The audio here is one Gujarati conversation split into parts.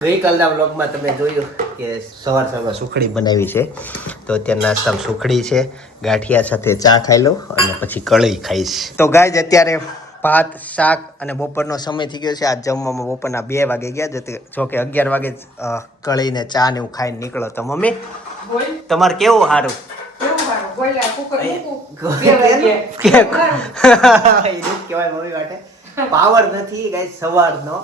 ગઈકાલના બ્લોગમાં તમે જોયું કે સવાર સવારમાં સુખડી બનાવી છે. તો અત્યારે નાસ્તામાં સુખડી છે ગાંઠિયા સાથે ચા ખાઈ લો અને પછી કળી ખાઈશ. તો ગાય અત્યારે ભાત શાક અને બપોરનો સમય થઈ ગયો છે. આજ જમવામાં બપોરના બે વાગે ગયા જો કે અગિયાર વાગે કળીને ચા ને એવું ખાઈને નીકળો તો મમ્મી. તમારે કેવું સારું કહેવાય મમ્મી માટે. પાવર નથી ગાય સવારનો.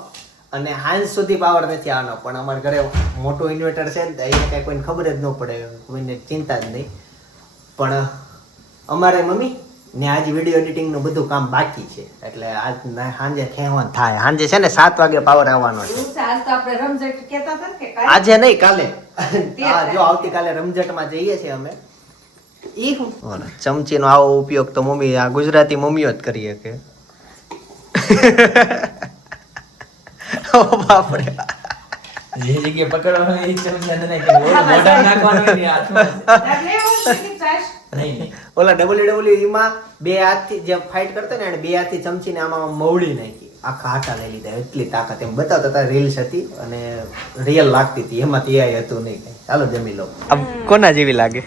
અને હાંજ સુધી પાવર નથી આવવાનો પણ અમારા ઘરે મોટું ઇન્વર્ટર છે ને એને કાંઈ કોઈને ખબર જ ન પડે કોઈને ચિંતા જ નહીં. પણ અમારે મમ્મી ને આજે વીડિયો એડિટિંગનું બધું કામ બાકી છે. એટલે આજ સાંજે ખેવાન થાય. સાંજે છે ને સાત વાગે પાવર આવવાનો છે. આજ નહીં કાલે. જો આવતીકાલે રમઝટમાં જઈએ છીએ અમે. ચમચીનો આવો ઉપયોગ તો મમ્મી આ ગુજરાતી મમ્મીઓ જ કરીએ કે બાપરે. જે જગ્યાએ પકડવાનો એ ચમચાને નહીં કે ઓલું નાખવાનું? નહીં. ઓલા ડબલ્યુ માં બે હાથથી જે ફાઇટ કરતા ને એને બે હાથથી ચમચીને આમાં મવડી નાખી. આખા હાટા લઈ લીધા. એટલી તાકાત. એમ બતાવતા હતા રીલ્સ હતી અને રિયલ લાગતી હતી. એમાંથી ત્યાં હતું નહીં કઈ. ચાલો જમી લો. કોના જેવી લાગે?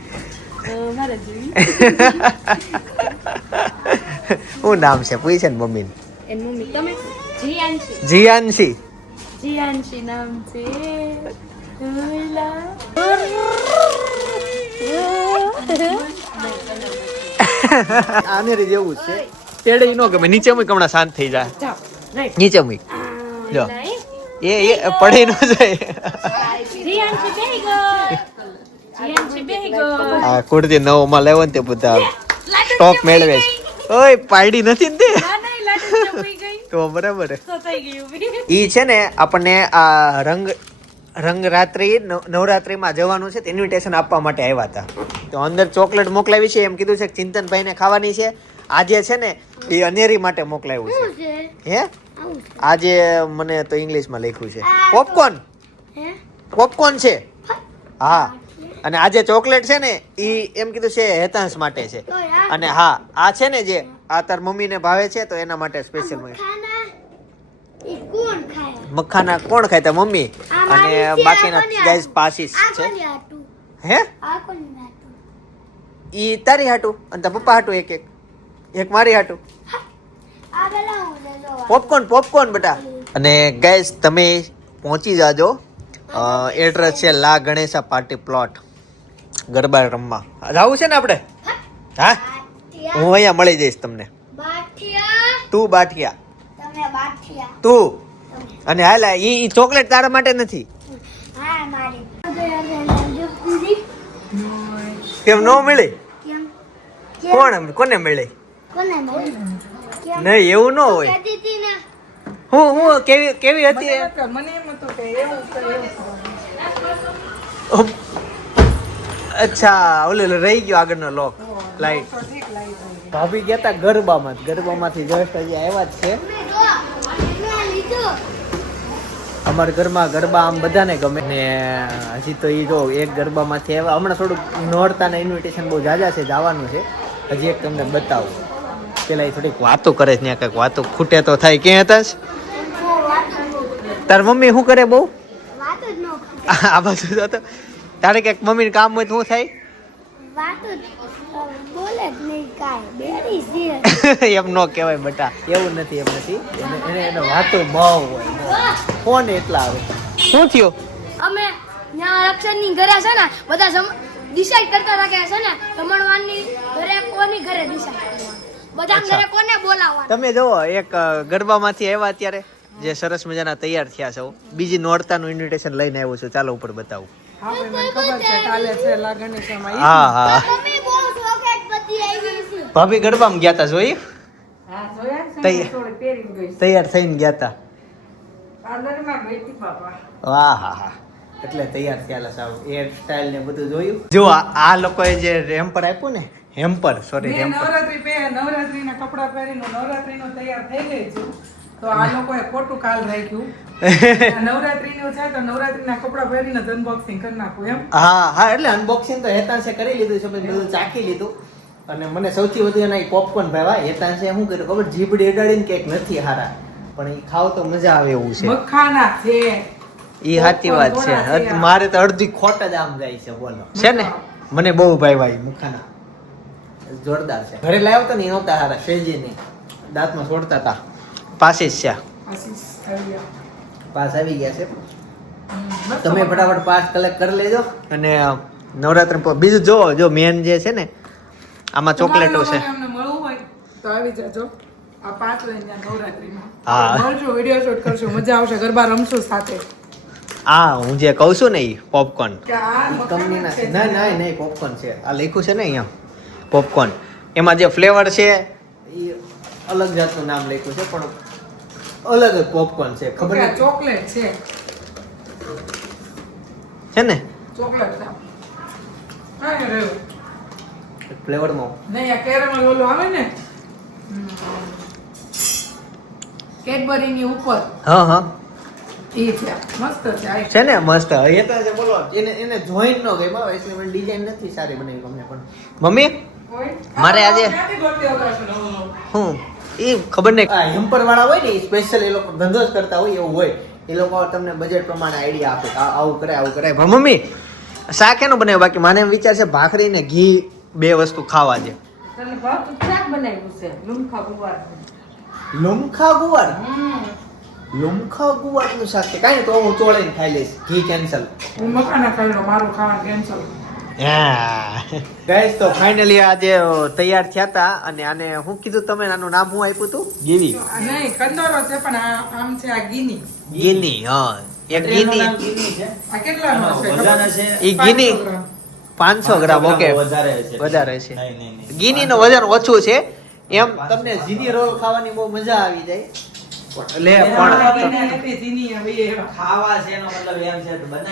શું નામ છે? પૂછે ને મમ્મી. જીયાનસી જીયાનશી નામ છે આનેરી જેવું છે. તેડે નો ગમે નીચે મૂક હમણાં શાંત થઈ જાય નીચે મૂક. જો એ એ પડે નો જાય. આ કુર્તી નવો માં લેવો ને તે બધા સ્ટોક મેળવે છે. ઓય પાડી નથી ને તે? તો બરાબર ઈ છે ને આપણને આ રંગ રંગરાત્રી નવ- નવરાત્રીમાં જવાનું છે ઇન્વિટેશન આપવા માટે આવ્યા હતા. તો અંદર ચોકલેટ મોકલાવી છે એમ કીધું છે કે ચિંતનભાઈને ખાવાની છે. આજે છે ને એ અનેરી માટે મોકલાવ્યું છે. હે? આજે મને તો ઇંગ્લિશમાં લખ્યું છે. પોપકોર્ન પોપકોર્ન છે? હા. અને આજે ચોકલેટ છે ને એ એમ કીધું છે હેતાંશ માટે છે. અને હા આ છે ને જે આ તાર મમ્મીને ભાવે છે તો એના માટે સ્પેશિયલ મખાના કોણ ખાય તા મમ્મી? અને બાકીના ગાઈસ પાસીસ છે. હે? ઈ તારી હાટુ અને તાર પપ્પા હાટુ એક એક. એક મારી હાટુ. પોપકોર્ન પોપકોર્ન બેટા. અને ગાઈસ તમે પહોંચી જાજો. એડ્રેસ છે લા ગણેશા પાર્ટી પ્લોટ ગરબા રમવા. જવું છે ને આપણે હા. હું? અહીંયા મળી જઈશ તમને. તું બાઠિયા. તું? અને હાલ ઈ ઈ ચોકલેટ તારા માટે નથી? કેમ નો મળે? કોણ કોને મળે? નહીં એવું ન હોય. હું હું કેવી કેવી હતી મને એમ હતું કે એવું. અચ્છા ઓલે રહી ગયો આગળનો લોક. લાઈટ. ભાભી ગયા હતા ગરબામાં ગરબામાંથી જસ્ટ હજી આવ્યા જ છે. અમારા ઘરમાં ગરબા આમ બધાને ગમે. ને હજી તો એ જો એક ગરબામાંથી આવ્યા. હમણાં થોડુંક નોરતાના ઇન્વિટેશન બહુ જાજા છે જવાનું છે. હજી એક તમને બતાવું. પેલા એ થોડીક વાતો કરે છે ત્યાં કંઈક વાતો ખૂટે તો થાય. ક્યાં હતા? તાર મમ્મી શું કરે બહુ? આ તો તારે ક્યાંક મમ્મીને કામ હોય તો શું થાય? એમ નો કહેવાય બટા એવું નથી એમ નથી. એને- એને વાતો બહુ હોય. ફોન એટલા આવે. શું થયું? અમે ત્યાં રક્ષણની ઘરે છે ને બધા ડિસાઈડ કરતા હતા છે ને જમણવારની ઘરે કોની ઘરે ડિસાઈડ બધા ઘરે કોને બોલાવવા તમે જુઓ એક ગરબામાંથી આવ્યા અત્યારે જે સરસ મજાના તૈયાર થયા છો. બીજી નોરતાનું ઇન્વિટેશન લઈને આવ્યો છું. ચાલો ઉપર બતાવું. હા. હા ભાભી ગરબામાં ગયા તા જોઈ? તૈયાર. થઈને ગયા તા વાહ હા હા. એટલે તૈયાર થયેલા સાવ. હેર સ્ટાઇલ ને બધું જોયું. જો આ લોકોએ જે હેમ્પર આપ્યું ને હેમ્પર સોરી હેમ્પર નવરાત્રી પહે નવરાત્રીના કપડાં પહેરીને નવરાત્રીનો તૈયાર થઈ ગઈ છું. તો આ લોકોએ ખોટું કાલ રાખ્યું. નવરાત્રીનું છે તો નવરાત્રીના કપડા પહેરીને અનબોક્સિંગ કરી નાખું એમ. હા હા એટલે અનબોક્સિંગ તો હેતાંશે કરી લીધું છે બધું ચાખી લીધું. અને મને સૌથી વધુ એના પોપકોર્ન ભાવ્યા હેતાંશે શું કર્યું ખબર? જીભડી અડાડીને કેક નથી હારા. પણ એ ખાવ તો મજા આવે એવું છે. મખાના છે. એ સાચી વાત છે. છે. મારે તો અડધી ખોટ જ આમ જાય છે બોલો. છે ને? મને બહુ ભાઈ ભાઈ મુખાના. જોરદાર છે. ઘરે લાવ્યો તો ને આવતા નહોતા હારા. શેજી ની દાંતમાં છોડતા હતા. પાસે જ છે. આશીષ આવી ગયા. પાસ આવી ગયા છે. તમે ફટાફટ પાસ કલેક્ટ કરી લેજો. અને નવરાત્રી બીજું જો જો મેન જે છે ને આમાં ચોકલેટો છે. તમારા મળવું હોય તો આવી જજો. આ પાંચ લઈને નવરાત્રીમાં. હા. મળજો વીડિયો શૂટ કરશું મજા આવશે ગરબા રમશું સાથે. હા હું જે કહું છું ને એ પોપકોર્ન કે આ ના ના નહીં પોપકોર્ન છે. આ લખ્યું છે ને અહીંયા પોપકોર્ન એમાં જે ફ્લેવર છે એ અલગ જાતનું નામ લખ્યું છે પણ અલગ જ પોપકોર્ન છે. ખબર ઓકે, ચોકલેટ છે. છે ને? ચોકલેટ હા રહ્યું ફ્લેવરમાં નહીં આ કેરેમલ ઓલું આવે ને? કેડબરી ની ઉપર. હા હા. એ છે. મસ્ત છે છે ને મસ્ત. એ તો છે બોલો એને એને જોઈન નો ગઈ બાબા એટલે ડિઝાઇન નથી સારી બનાવી ગમે પણ. મમ્મી? મારે આજે- ક્યાંથી ગોતી આવડાવશો નવું નવું? હું? એ ખબર નહીં. આ હેમ્પર વાળા હોય ને સ્પેશિયલ એ લોકો ધંધો જ કરતા હોય એવું હોય. એ લોકો તમને બજેટ પ્રમાણે આઈડિયા આપે આવું કરે આવું કરે પણ મમ્મી શાક એનું બનાવ્યું? બાકી મને એમ વિચાર છે ભાખરી ને ઘી બે વસ્તુ ખાવા છે લુમખા ગુવાર લુમખા ગુવાર? નું શાક છે. કાંઈ તો હું ચોળીને ખાઈ લઈશ. ઘી કેન્સલ હું મખાના ખાઈ મારું ખાવાનું કેન્સલ ગાઈસ તો ફાઇનલી આજે તૈયાર થયા હતા અને આને હું કીધું તમે આનું નામ હું આપ્યું હતું ગીવી નહીં કંદોરો છે પણ આ આમ છે આ ગીની. ગીની હા. એક ગીની. આ કેટલા છે એ ગીની. 500 ગ્રામ. પાંચસો ગ્રામ ઓકે વધારે છે. ગીની નું વજન ઓછું છે. એમ તમને ઝીની રોલ ખાવાની બહુ મજા આવી જાય.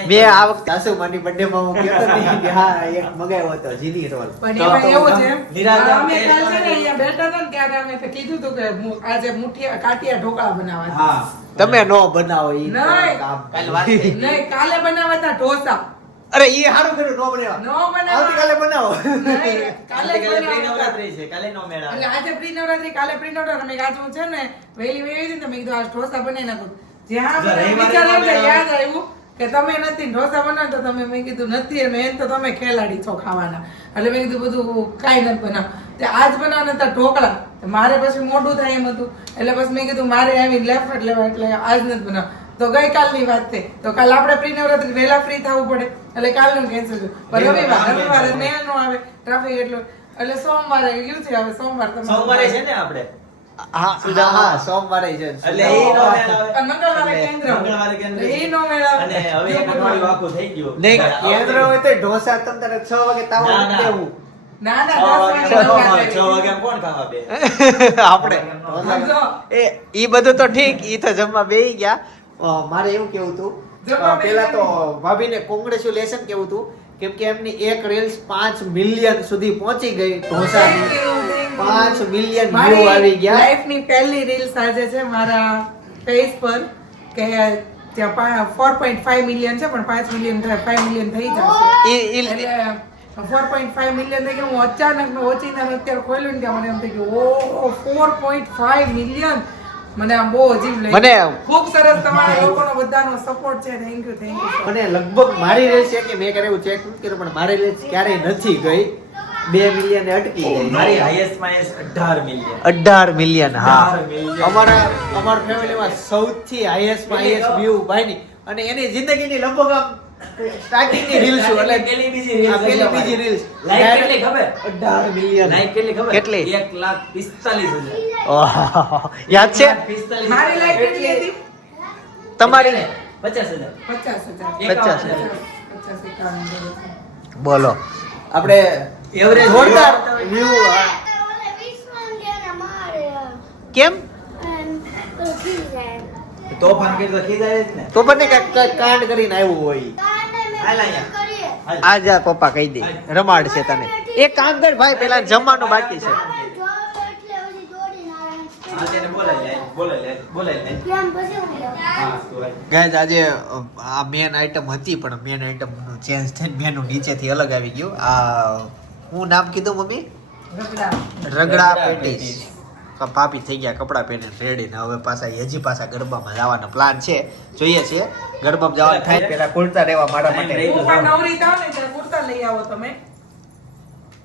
મેં આ વખતે બર્થડે માં હું કહેતો હા એક મગાવ્યો હતો રોલ. તમે નો બનાવો ઈ નહીં. કામ. કાલે બનાવતા ઢોસા. અરે એ હારું કર્યું નો બનાવ્યા. નો બનાવવા આવતીકાલે બનાવો. કાલે હતા. pre-નવરાત્રી છે કાલે નો મેળા. એટલે આજે પ્રી નવરાત્રી કાલે પ્રી નવરાત્રી. મેં આજે છે ને વેલી વેલી ને તો મેં કીધું આ ઢોસા બનાવી નાખું. જ્યાં જો વિચાર આવ્યો યાદ આવ્યું કે તમે નથી ઢોસા બનાવો તો તમે મેં કીધું નથી અને એમ તો તમે ખેલાડી છો ખાવાના. એટલે મેં કીધું બધું કાંઈ નથી બનાવ તે આજ બનાવવાના હતા ઢોકળા. મારે પછી મોઢું થાય એમ હતું. એટલે પછી મેં કીધું મારે આવી લેફ્ટ લેવા એટલે આજ નથી બનાવ તો ગઈકાલની વાત છે. તો કાલ આપણે પ્રી નવરાત્રી વહેલા ફ્રી થવું પડે. એટલે કાલનું કેન્સલ થયું રવિવાર રવિવારે મેળ નો આવે ટ્રાફિક એટલું એટલે સોમવારે ગયું છે હવે સોમવાર તમે સોમવારે છે ને આપણે? હા હા હા સોમવારે છે. એટલે એ નો મેળ આવે. અને મંગળવારે કેન્દ્ર મંગળવારે કેન્દ્ર. એ નો મેળ આવે. અને હવે એક અઠવાડિયું આખું થઈ ગયું. નહીં કેન્દ્ર હોય તો ઢોસા તમ તારે છ વાગે તાવ ના, ના. દેવું. ના ના છ વાગે વાગે છ વાગે કોણ ખાવા બે? આપણે. એ ઈ બધું તો ઠીક ઈ તો જમવા બેહી ગયા. મારે એવું કેવું હતું અ, પેલા તો ભાભીને કોંગ્રેચ્યુલેશન કેવું હતું કેમ કે એમની એક રીલ્સ પાંચ મિલિયન સુધી પહોંચી ગઈ. ઢોસાની. પાંચ મિલિયન વ્યૂ આવી ગયા. લાઈફની પહેલી રીલ્સ આજે છે મારા પેજ પર કે ત્યાં ફોર પોઈન્ટ ફાઈવ મિલિયન છે પણ પાંચ મિલિયન ફાઈવ મિલિયન થઈ જશે. ફોર પોઈન્ટ ફાઈવ મિલિયન થઈ ગયું. હું અચાનક મેં ઓચિંતા અત્યારે ખોલ્યું ને ત્યાં મને એમ થઈ ગયું ઓ ફોર પોઈન્ટ ફાઈવ મિલિયન મને આમ બહુ અજીબ લાગ્યું. મને- ખૂબ સરસ તમારા લોકોનો બધાનો સપોર્ટ છે થેન્ક યુ થેન્ક યુ મને લગભગ મારી રહે છે કે મેં ક્યારે એવું ચેક નથી કર્યું પણ મારી રીલ્સ ક્યારેય નથી ગઈ. બે મિલિયન અટકી ગઈ. મારી હાઈએસ્ટમાં અઢાર મિલિયન અઢાર મિલિયન હા. અમારા અમારા ફેમિલીમાં સૌથી હાઈએસ્ટ હાઈએસ્ટ વ્યૂ ભાઈની અને એની જિંદગીની લગભગ આમ સ્ટાર્ટિંગની રીલ્સ એટલે પેલી બીજી reels પેલી બીજી અમારી. રીલ્સ કેટલી ખબર? અઢાર મિલિયન લાઈક કેટલી ખબર? કેટલી? એક લાખ પિસ્તાલીસ હજાર. યાદ છે? પિસ્તાલીસ મારી લાઈફ કેટલી હતી? તમારી. બોલો. આપણે Average જોરદાર. વ્યૂ કેમ? તો તોફાન તો ને. તો બને કાંડ કરીને આવ્યું હોય. આ જા પપ્પા કહી દે. રમાડ છે તને. એ કામ કર ભાઈ પેલા જમવાનું બાકી છે. ગાઈઝ આજે આ મેન આઈટમ હતી પણ મેન આઈટમ ચેન્જ થઈને મેનુ નીચેથી અલગ આવી ગયું. આ હું નામ કીધું મમ્મી? રગડા. રગડા પેટીસ. ભાભી થઈ ગયા કપડાં પહેરીને રેડી ને હવે પાછા હજી પાછા ગરબામાં જવાનો પ્લાન છે. જોઈએ છીએ ગરબામાં જવાનું થાય. પેલા કુર્તા રહેવા મારા માટે. કુર્તા લઈ આવો તમે.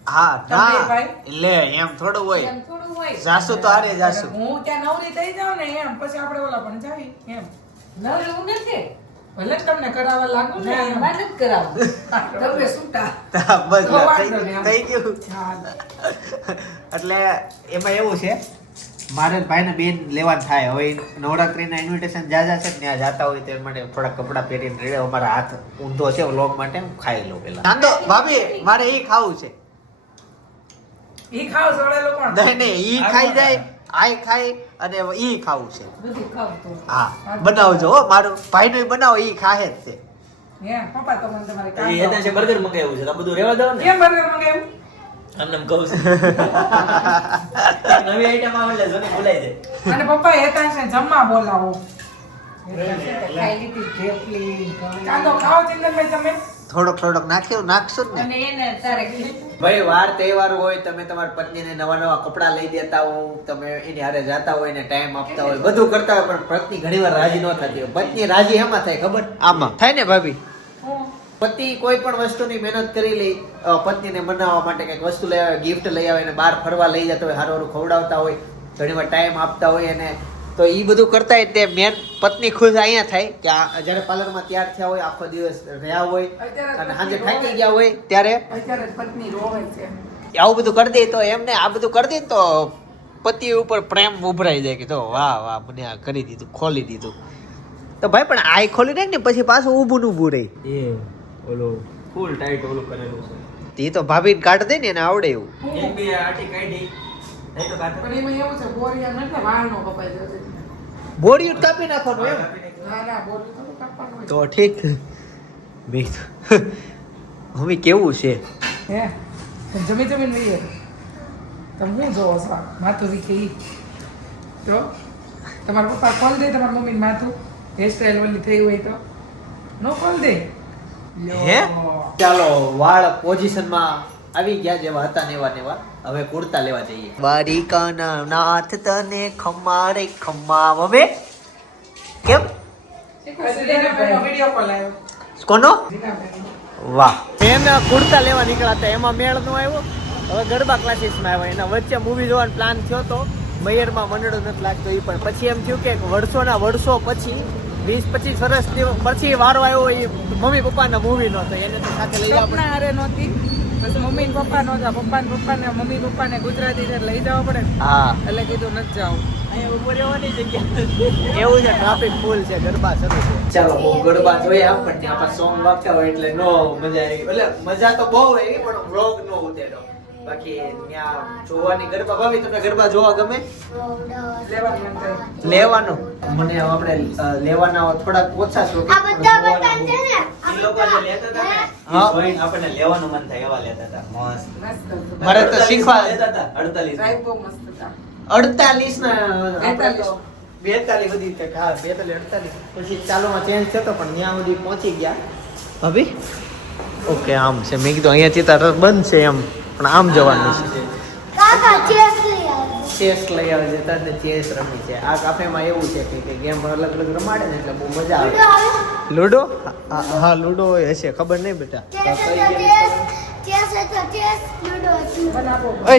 હા ના ભાઈ? લે એમ થોડું હોય. એમ થોડું હોય. જાશું તો હારે જાસુ હું ત્યાં નવરી થઈ જાઉં ને એમ પછી આપણે ઓલા પણ જાવી એમ. નવરી હું નથી. ભલે તમને કરાવવા લાગુ ને એમ. મારે કરાવું તમે સૂટા. બસ તો બસ, વાંધો નહીં, થઈ ગયું. એટલે એમાં એવું છે મારે ભાઈને બેન લેવા થાય. હવે નવરાત્રીના ઇન્વિટેશન જાજા છે ત્યાં જાતા હોય તે માટે થોડા કપડાં પહેરીને રેડે. અમારા હાથ ઊંધો છે વ્લોગ માટે હું ખાઈ લઉં પેલા. નાંદો ભાભી મારે એ ખાવું છે. ઈ ખાવ સળેલો પણ નહીં નહીં ઈ ખાઈ જાય આઈ ખાઈ અને ઈ ખાવું છે. બધું ખાવું તો. હા બનાવજો હો મારું ભાઈનું બનાવો ઈ ખાહે જ છે. હે પપ્પા મને તમારે કામ હેતા છે બર્ગર મંગાવ્યું છે તો બધું રેવા દો ને. કેમ બર્ગર મંગાવ્યું? આમને એમ કહું છું. નવી આઈટમ આવે એટલે જોને બોલાઈ જાય. અને પપ્પા હેતા છે જમવા બોલાવો. ખાઈ લીધી ઢેફલી કાંદો ખાઓ ચિંતનભાઈ તમે. થોડોક થોડોક નાખ્યો નાખશો ને. અને એને તારે કીધું ભાઈ વાર તહેવાર હોય તમે તમારી પત્નીને નવા નવા કપડાં લઈ દેતા હો તમે એની હારે જાતા હોય ને ટાઈમ આપતા હોય બધું કરતા હોય પણ પત્ની ઘણીવાર રાજી ન થતી હોય. પત્ની રાજી એમાં થાય ખબર? આમાં. થાય ને ભાભી? હું? પતિ કોઈ પણ વસ્તુની મહેનત કરી લે પત્નીને બનાવવા માટે કંઈક વસ્તુ લઈ આવે ગિફ્ટ લઈ આવે અને બહાર ફરવા લઈ જતા હોય હારું હારું ખવડાવતા હોય ઘણીવાર ટાઈમ આપતા હોય અને તો એ બધું કરતા હોય તે મેન પત્ની ખુશ અહીંયા થાય કે આ જ્યારે પાર્લરમાં તૈયાર થયા હોય આખો દિવસ રહ્યા હોય અને સાંજે થાકી ગયા હોય ત્યારે અત્યારે પત્ની રોવે છે. આવું બધું કરી દે તો એમને આ બધું કરી દે તો પતિ ઉપર પ્રેમ ઉભરાઈ જાય કે તો વાહ વાહ મને આ કરી દીધું ખોલી દીધું. તો ભાઈ પણ આઈ ખોલી નાખ ને પછી પાછું ઊભું ને ઊભું રહી. એ. ઓલો ફૂલ ટાઈટ ઓલું કરેલું છે. તે તો ભાભી કાઢ દે ને એને આવડે એવું. એક બે આટી કાઢી. એ તો કાઢ પણ એમાં એવું છે બોરિયા નથી વાળનો કપાઈ જશે કાપી નાખવાનું એમ? ના ના બોરિયું તો કાપવાનું તો ઠીક. મેં હવે કેવું છે? હે? તમે જમી જમીને લઈએ. તમે શું જોવો છો? માથું વીખે ઈ. તો? તમારા પપ્પા કોલ દે તમારા મમ્મી માથું. હેરસ્ટાઈલ ઓલી થઈ હોય તો. નો કોલ દે. હે? ચાલો, વાળ પોઝિશનમાં આવી ગયા જેવા હતા ને એવા ને હવે કુર્તા લેવા જઈએ. બારીકાના નાથ તને ખમારે ખમાવ હવે. કેમ? કોનો? વાહ. એના કુર્તા લેવા નીકળ્યા હતા. એમાં મેળ નો આવ્યો. હવે ગરબા ક્લાસીસમાં આવ્યા. એના વચ્ચે મૂવી જોવાનો પ્લાન થયો તો મયરમાં મંડળ નથી લાગતો એ પણ. પછી એમ થયું કે વર્ષોના વર્ષો પછી વીસ પચીસ વર્ષ પછી વારો આવ્યો એ મમ્મી પપ્પાના મૂવી નો તો એને તો સાથે લઈ જવા સ્વપ્ના હારે નહોતી. પછી મમ્મી ને પપ્પા નહોતા. પપ્પા ને પપ્પા ને મમ્મી પપ્પા ને ગુજરાતી છે લઈ જવા પડે હા. એટલે કીધું નથી જાવ. અહીંયા ઊભો રહેવાની જગ્યા એવું છે ટ્રાફિક ફૂલ છે ગરબા શરૂ છે. ચાલો હું ગરબા જોયા પણ ત્યાં સોંગ વાગતા હોય એટલે નો મજા આવી. એટલે મજા તો બહુ આવી પણ વ્લોગ નો ઉતર્યો. બાકી ત્યાં જોવાની ગરબા ભાભી તમને ગરબા જોવા ગમે. લેવાનું. મન થાય લેવાનું મને આપણે લેવાના થોડાક ઓછા શોખ આ બધા બટન છે ને. ઈ લોકો જે લેતા હતા ને. હા. ઈ જોઈને આપણને લેવાનું મન થાય એવા લેતા હતા. મસ્ત. મસ્ત. મારે તો 48 શીખવા- લેતા હતા 48 ડ્રાઈવ બહુ મસ્ત હતા. અડતાલીસ ના બેતાલીસ. સુધી બેતાલીસ અડતાલીસ. પછી ચાલુમાં ચેન્જ થયો પણ ત્યાં સુધી પહોંચી ગયા. ભાભી? ઓકે આમ છે. મેં કીધું અહીંયાથી તાર બંધ છે એમ. પણ આમ જવાનું છે. કાકા ચેસ લઈ ચેસ લઈ આવે છે તને ચેસ રમી છે. આ કાફેમાં એવું છે કે કે ગેમ અલગ અલગ રમાડે ને એટલે બહુ મજા આવે. લૂડો હા લૂડો હશે ખબર નહીં બેટા.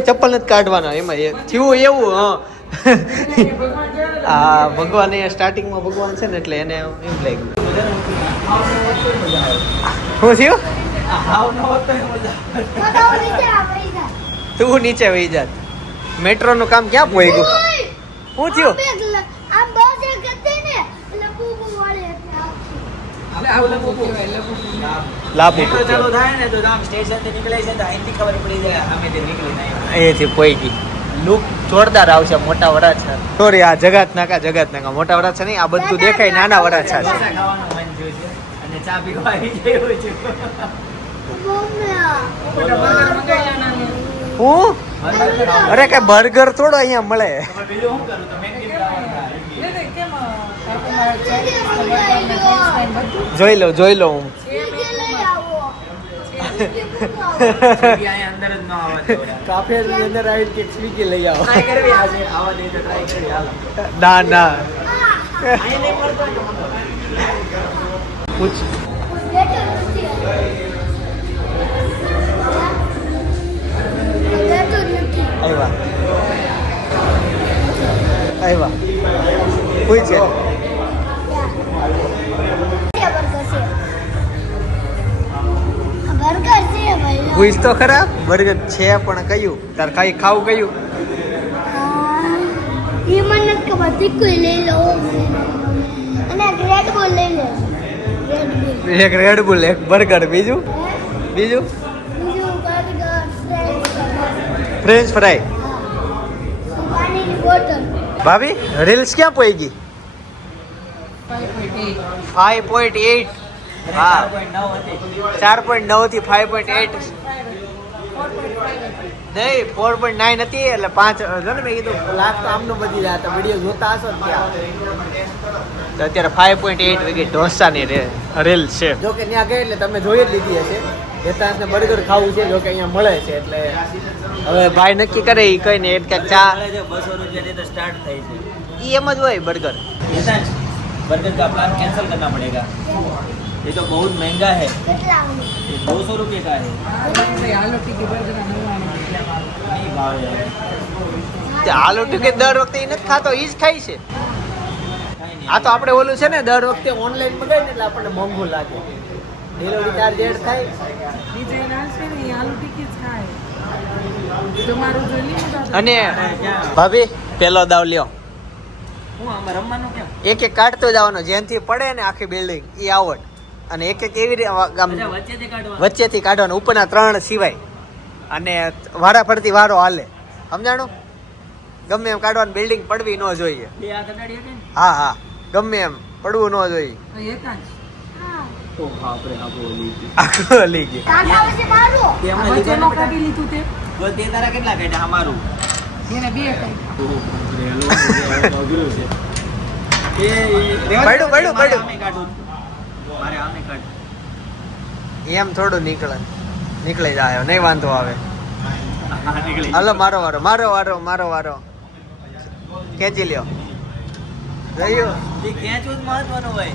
ચપ્પલ નથી કાઢવાના એમાં એ થયું એવું હા. ભગવાન આ ભગવાન એ સ્ટાર્ટિંગમાં ભગવાન છે ને એટલે એને એમ લાગ્યું. શું થયું? તો નીચે તું નીચે વહી જાત. મેટ્રો નું કામ ક્યાં પોઈ શું થયું? આ બસ એક હતી ને એટલે બૂબુ વાળી એટલે આખી. એટલે આવું લખવું કહેવાય, લખવું કહેવાય. લાભ મેટ્રો થાય ને તો આમ સ્ટેશનથી નીકળે છે તો અહીંથી ખબર પડી જાય સામેથી નીકળીને આવ્યા. અહીંથી પોઈ ગઈ. લુક જોરદાર આવશે મોટા વરાછા. સોરી આ જગત નાકા જગત નાકા. મોટા વરાછા નહીં આ બધું દેખાય નાના વરાછા અને ચા પીવા આવી છે. હું? અરે કઈ બર્ગર થોડો અહીંયા મળે. જોઈ લો જોઈ લો હું. કાફે અંદર આવી કે સ્વીગી લઈ આવો ના ના આવ્યા. આવ્યા. પૂછ છે? પૂછ તો ખરા? બર્ગર છે પણ કયું? તાર ખાઈ ખાવું કયું? એ મને ખબર. તીખું લઈ લો. અને ગ્રેટ બોલ લઈ લે. એક રેડ બુલ એક બર્ગર બીજું? બીજું? ફ્રેન્ચ ફ્રાય ભાભી રીલ્સ ક્યાં પોઈ ગઈ? ફાઈવ પોઈન્ટ એટ હા. ચાર પોઈન્ટ નવથી ફાઈવ પોઈન્ટ એટ નહીં ફોર પોઈન્ટ નાઇન હતી એટલે પાંચ જો ને મેં કીધું લાખ તો આમનું બધી રહ્યા હતા. વીડિયો જોતા હશો ત્યાં તો અત્યારે ફાઈવ પોઈન્ટ એટ વીકી ઢોસાની રેલ છે. જો કે ત્યાં ગઈ એટલે તમે જોઈ જ લીધી હશે. હેતાંશને બર્ગર ખાવું છે જો કે અહીંયા મળે છે એટલે હવે ભાઈ નક્કી કરે એ કઈ ને એક ક્યાંક ચા મળે છે બસો રૂપિયાથી તો સ્ટાર્ટ થાય છે ઈ એમ જ હોય બર્ગર यथांश बर्गर का प्लान कैंसिल करना पड़ेगा ये तो बहुत महंगा है કેટલા ये दो सौ रुपये का है આલુ ટીકી બર્ગર नहीं भाव है તે આલુ ટિકિટ દર વખતે ઈ નથી ખાતો ઈ જ ખાય છે कहीं नहीं આ તો આપણે ઓલું છે ને દર વખતે ઓનલાઈન મગાવીને એટલે આપણને મોંઘું લાગે ડિલિવરી ચાર્જ એડ થાય. બીજે ના છે ને આલુ ટીકી જ ખાય તમારું જોઈ લીધું અને ભાભી પેલો દાવ લ્યો. એક એક કાઢતો જવાનો જેનથી પડે ને આખી બિલ્ડિંગ એ આવડ. અને એક એક એવી વચ્ચેથી કાઢવાનો. ઉપરના ત્રણ સિવાય. અને વારા ફરતી વારો હાલે. સમજાણું? ગમે એમ કાઢવાનું બિલ્ડિંગ પડવી ન જોઈએ. હા હા. ગમે એમ પડવું ન જોઈએ. કાકા મારો? તે લીધો ને કાઢી લીધું તે. તે તારા કેટલા કાઢ્યા? અમારું એને બે ઓહો, અઘરું છે. એ મારે આમે કાઢ એમ થોડું નીકળે. નીકળી જાય નહીં વાંધો આવે. હલો મારો વારો મારો વારો મારો વારો. ખેંચી લ્યો. રહ્યો. ખેંચવું જ મહત્વનું હોય.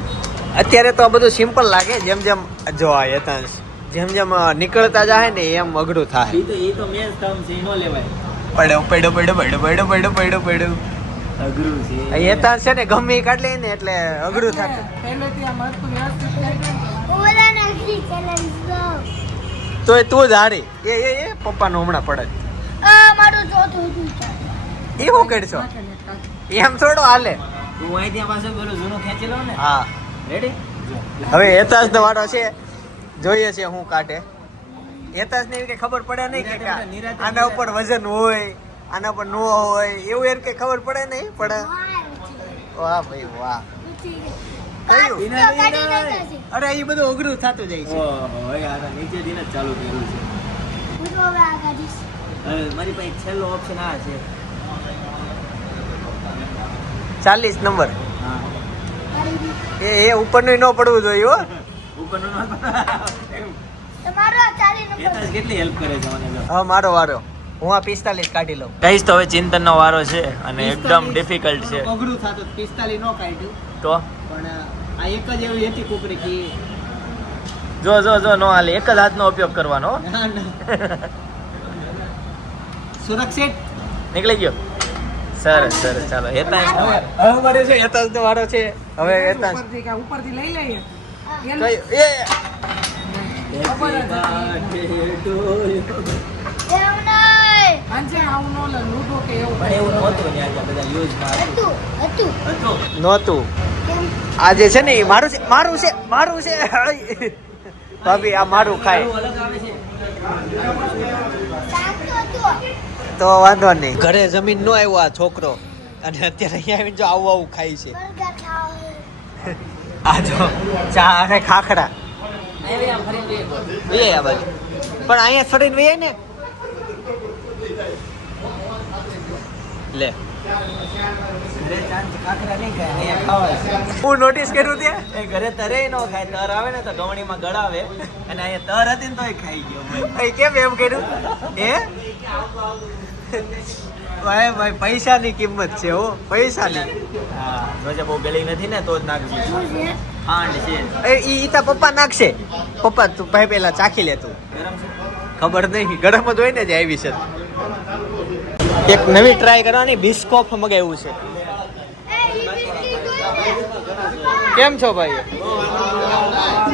અત્યારે તો આ બધું સિમ્પલ લાગે જેમ જેમ જો આ યતાંશ જેમ જેમ નીકળતા જાય ને એમ અઘરું થાય. એ તો એ તો મેં થમ છે એનો નો લેવાય. પડ્યો પડ્યો પડ્યો પડ્યો પડ્યો પડ્યો પડ્યો પડ્યો અઘરું છે. યતાંશ છે ને ગમે એ કાઢ લે ને એટલે અઘરું થતું પહેલેથી આ મસ્ત વ્યવસ્થિત ઓલા ચેલેન્જ દો. તોય તું જ હારી. એ એ એ પપ્પાનું હમણાં પડે. આ મારું ચોથું હતું એ હું કરશો? એમ થોડો હાલે. હું અહીંથી પાસે પેલું જૂનું ખેંચી લઉં ને. હા. રેડી હવે યતાંશ વાળો છે. જોઈએ છે હું કાઢે. યતાંશ ને એવી કઈ ખબર પડે નહીં કે આના ઉપર વજન હોય આના પર નો હોય એવું એમ કઈ ખબર પડે નહીં? પડે વાહ ભાઈ વાહ. કયું? અરે એ બધું અઘરું થતું જાય છે. ને ચાલુ કર્યું મારી પાસે છેલ્લો ઓપ્શન આ છે. ચાલીસ નંબર. એ એ ઉપરનું ન પડવું જોઈએ હો. ઉપરનું ન તમારો આ ચાલી એ નંબર કેટલી હેલ્પ કરે છે મને તો. મારો વારો. હું આ પિસ્તાલીસ કાઢી લઉં. કહીશ તો હવે ચિંતનનો વારો છે અને એકદમ ડિફિકલ્ટ છે. અઘરું થતું પિસ્તાલીસ નો કાઢ્યું. તો? પણ આ એક જ એવી હતી કુકરી કે જો જો જો નો હાલે. એક જ હાથનો ઉપયોગ કરવાનો હો. સુરક્ષિત? નીકળી ગયો. સરસ સરસ. ચાલો હેતા હવે હવે મારે છે વારો છે હવે એતા ઉપરથી કે ઉપરથી લઈ લઈએ. એ નહોતું આજે છે ને મારું છે મારું છે મારું છે. ભાભી આ મારું ખાય. તો વાંધો નહીં. ઘરે જમીન નો આવ્યો આ છોકરો. અને અત્યારે અહીંયા આવીને જો આવું આવું ખાય છે. આ જો ચા અને ખાખરા. એ આ બાજુ. પણ અહીંયા ફરીને વહી ને. લે. હું નોટિસ કર્યું ત્યાં? એ ઘરે તરે ન ખાય તર આવે ને તો ગવણીમાં ગળાવે અને અહીંયા તર હતી ને તોય ખાઈ ગયો. કેમ એમ કર્યું? હે? ભાઈ ભાઈ પૈસાની કિંમત છે હો પૈસાની. હા રોજે બહુ ગળી નથી ને તો જ નાખવી ખાંડ છે. એ ઈ પપ્પા નાખશે. પપ્પા તું ભાઈ પેલા ચાખી લે તું. ખબર નહીં ગરમ જ હોય ને જ આવી છે. એક નવી ટ્રાય કરવાની બિસ્કોફ મગાવ્યું છે. કેમ છો ભાઈ?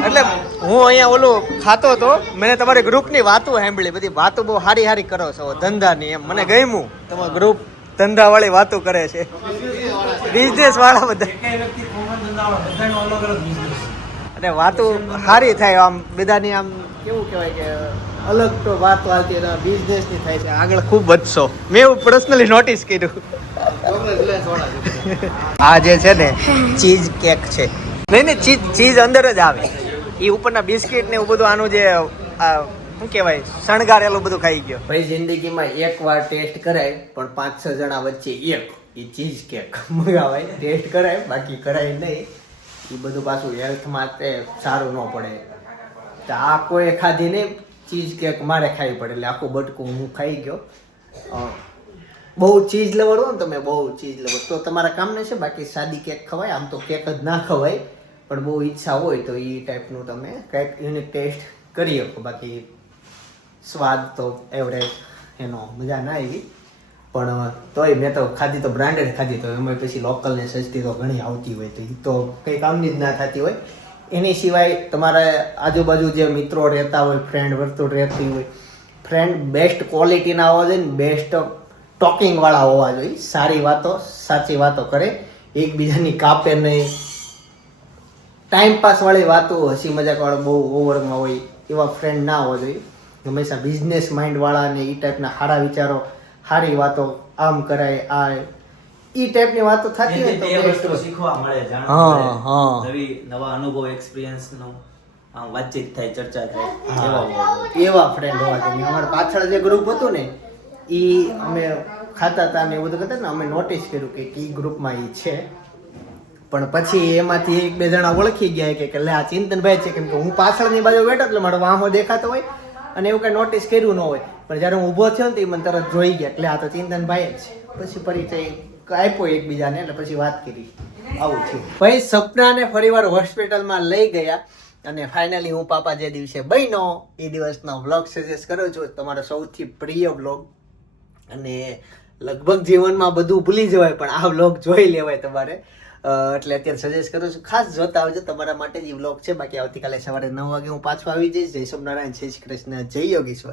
એટલે હું અહીંયા ઓલું ખાતો હતો. મેં તમારી ગ્રુપની વાતો સાંભળી. બધી વાતો બહુ સારી સારી કરો છો ધંધાની એમ. મને ગમ્યું. તમારું ગ્રુપ ધંધાવાળી વાતો કરે છે. બિઝનેસ વાળા બધા. કઈ વ્યક્તિ કોમન ધંધાવાળો બધાનો અલગ અલગ બિઝનેસ અને વાતો સારી થાય આમ બધાની આમ કેવું કહેવાય કે અલગ તો વાત વાલતી બિઝનેસની થાય છે. આગળ ખૂબ વધશો. મેં એવું પર્સનલી નોટિસ કર્યું. આ જે છે ને ચીઝ કેક છે. નહીં નહીં, ચીઝ ચીઝ અંદર જ આવે. એ ઉપરના બિસ્કિટ ને એવું બધું આનું જે શું કહેવાય, શણગારેલું બધું ખાઈ ગયો. ભાઈ, જિંદગીમાં એક વાર ટેસ્ટ કરાય, પણ પાંચ છ જણા વચ્ચે એક એ ચીઝ કેક મંગાવાય, ટેસ્ટ કરાય, બાકી કરાય નહીં. એ બધું પાછું હેલ્થ માટે સારું ન પડે. તો આ કોઈ ખાધી નહીં, ચીઝ કેક મારે ખાવી પડે, એટલે આખું બટકું હું ખાઈ ગયો. બહુ ચીઝ લવર હો ને તમે બહુ ચીઝ લવર, તો તમારા કામને છે, બાકી સાદી કેક ખવાય, આમ તો કેક જ ના ખવાય. પણ બહુ ઈચ્છા હોય તો એ ટાઈપનું તમે કંઈક યુનિક ટેસ્ટ કરી શકો. બાકી સ્વાદ તો એવરેજ એનો મજા ના આવી. પણ તોય મેં તો ખાધી તો બ્રાન્ડેડ ખાધી તો એમાં પછી લોકલને સસ્તી તો ઘણી આવતી હોય તો એ તો કંઈ કામની જ ના થતી હોય. એની સિવાય તમારા આજુબાજુ જે મિત્રો રહેતા હોય ફ્રેન્ડ વર્તુળ રહેતી હોય ફ્રેન્ડ બેસ્ટ ક્વોલિટીના હોવા જોઈએ ને બેસ્ટ ટોકિંગવાળા હોવા જોઈએ. સારી વાતો, સાચી વાતો કરે. એકબીજાની કાપે નહીં. ટાઈમ પાસ વાળી વાતો હસી મજાક વાળો બહુ ઓવરમાં હોય એવા ફ્રેન્ડ ના હોવા જોઈએ. હંમેશા બિઝનેસ માઇન્ડ વાળા ને એ ટાઈપના સારા વિચારો સારી વાતો આમ કરાય આ એ ટાઈપની વાતો થતી હોય તો વસ્તુ શીખવા મળે હા, જાણવા હા. મળે. નવી નવા અનુભવ એક્સપિરિયન્સ નો આમ વાતચીત થાય ચર્ચા થાય એવા એવા ફ્રેન્ડ હોવા જોઈએ. અમારા પાછળ જે ગ્રુપ હતું ને એ અમે ખાતા હતા ને એવું બધું કરતા ને અમે નોટિસ કર્યું કે ઈ ગ્રુપમાં એ છે. પણ પછી એમાંથી એક બે જણા ઓળખી ગયા કે લે, આ ચિંતનભાઈ છે, કેમ કે હું પાછળની બાજુ બેઠો એટલે મારો વાહો દેખાતો હોય અને એવું કઈ નોટિસ કર્યું ન હોય. પણ જ્યારે હું ઊભો થયો ને તો મને તરત જોઈ ગયા એટલે આ તો ચિંતનભાઈ જ છે. પછી પરિચય આપ્યો એકબીજાને એટલે પછી વાત કરી. આવું થયું. ભાઈ, સપનાને ફરીવાર હોસ્પિટલમાં લઈ ગયા અને ફાઇનલી હું પાપા જે દિવસે બન્યો, એ દિવસનો વ્લોગ સજેસ્ટ કરું છું. તમારો સૌથી પ્રિય વ્લોગ અને લગભગ જીવનમાં બધું ભૂલી જવાય, પણ આ વ્લોગ જોઈ લેવાય તમારે. એટલે અત્યારે સજેસ્ટ કરું છું, ખાસ જોતા આવજો, તમારા માટે જ વ્લોગ છે. બાકી આવતીકાલે સવારે નવ વાગે હું પાછો આવી જઈશ. જય સોમનારાયણ, જય શ્રી કૃષ્ણ, જય યોગીશ્વર.